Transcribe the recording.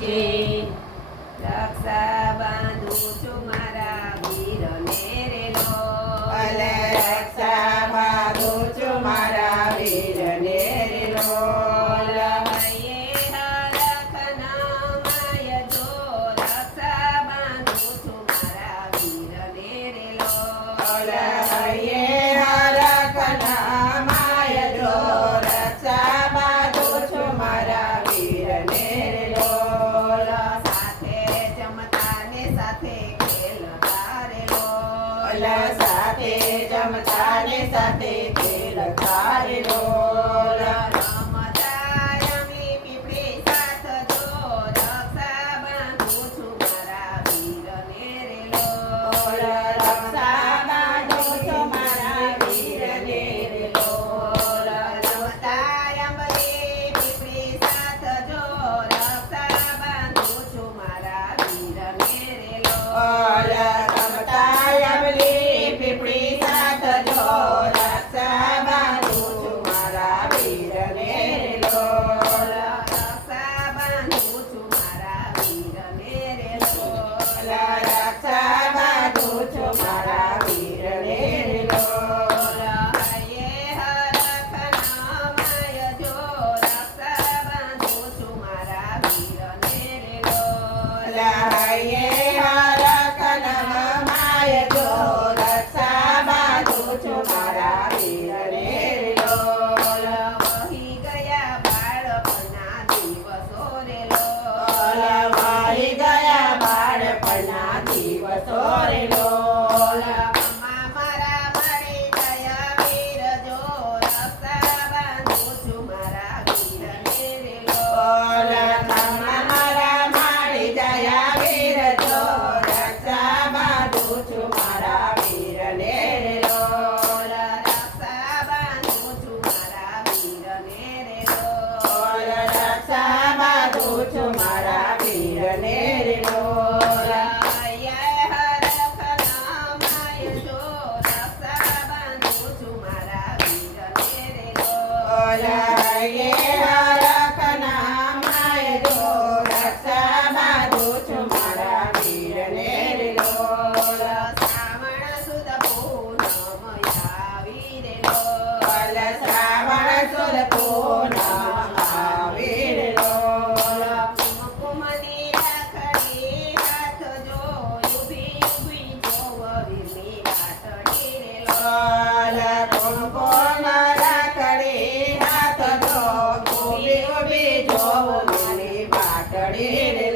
છે. રક્ષા બાંધું છું મારા વીરને રે લોલ. રક્ષા બાંધું છું મારા વીરને રે લોલ. હૈયે હરખના માય જો રક્ષા બાંધું છું મારા વીરને રે લોલ. હૈયે હરખના માય જો રક્ષા બાંધું છું મારા વીરને રે લોલ. સાથે જમતા ને સાથે ખેલતા રે લોલ. સાથે જમતા ને સાથે ખેલતા રે લોલ. રમતા રમી પીપળી સાથ જો રક્ષા બાંધું છું મારા વીરને રે લોલ. રક્ષા બાંધું છું મારા વીરને રે લોલ. રમતા રમતી પીપળી સાથ જો રક્ષા બાંધું છું મારા વીરને રે લોલ. રમતા યમલી પીપળી સાથ જો રક્ષા બાંધું છું મારા વીરને રે લોલ. રક્ષા બાંધું છું મારા વીરને રે લોલ. રક્ષા બાંધું છું મારા વીરને રે લોલ. હૈયે હરખના માય જો રક્ષા બાંધું છું મારા વીરને રે લોલ. હૈયે હરખના માય જો રક્ષા બાંધું છું મારા વીરને રે લોલ. વહી ગયા બાળપણના દિવસો રે લોલ. વહી ગયા બાળપણના દિવસો રે લોલ. અમ્મા મારા મળી ગયા વીર જો રક્ષા બાંધું છું મારા વીરને રે લોલ. મારા મારી જયા વીર જો રક્ષા બાંધું છું મારા વીરને રે લોલ. રક્ષા બાંધું છું મારા વીરને રે લોલ. રક્ષા બાંધું છું મારા વીરને રે લોલ. હૈયે હરખના માય જો રક્ષા બાંધું છું મારા વીરને રે લોલ. હૈયે હરખના માય જો રક્ષા બાંધું છું મારા વીરને રે લોલ. શ્રાવણ સુદ પૂનમ આવી રે લોલ. શ્રાવણ સુદ પૂનમ આવી રે લોલ. કુમકુમની રાખડી હાથ જો ઊભી ઊભી જોવ વીરની પાટડી રે લોલ. કુમકુમ રાખડી હાથ જો ઊભી ઊભી જોઉં મારી પાટડી રે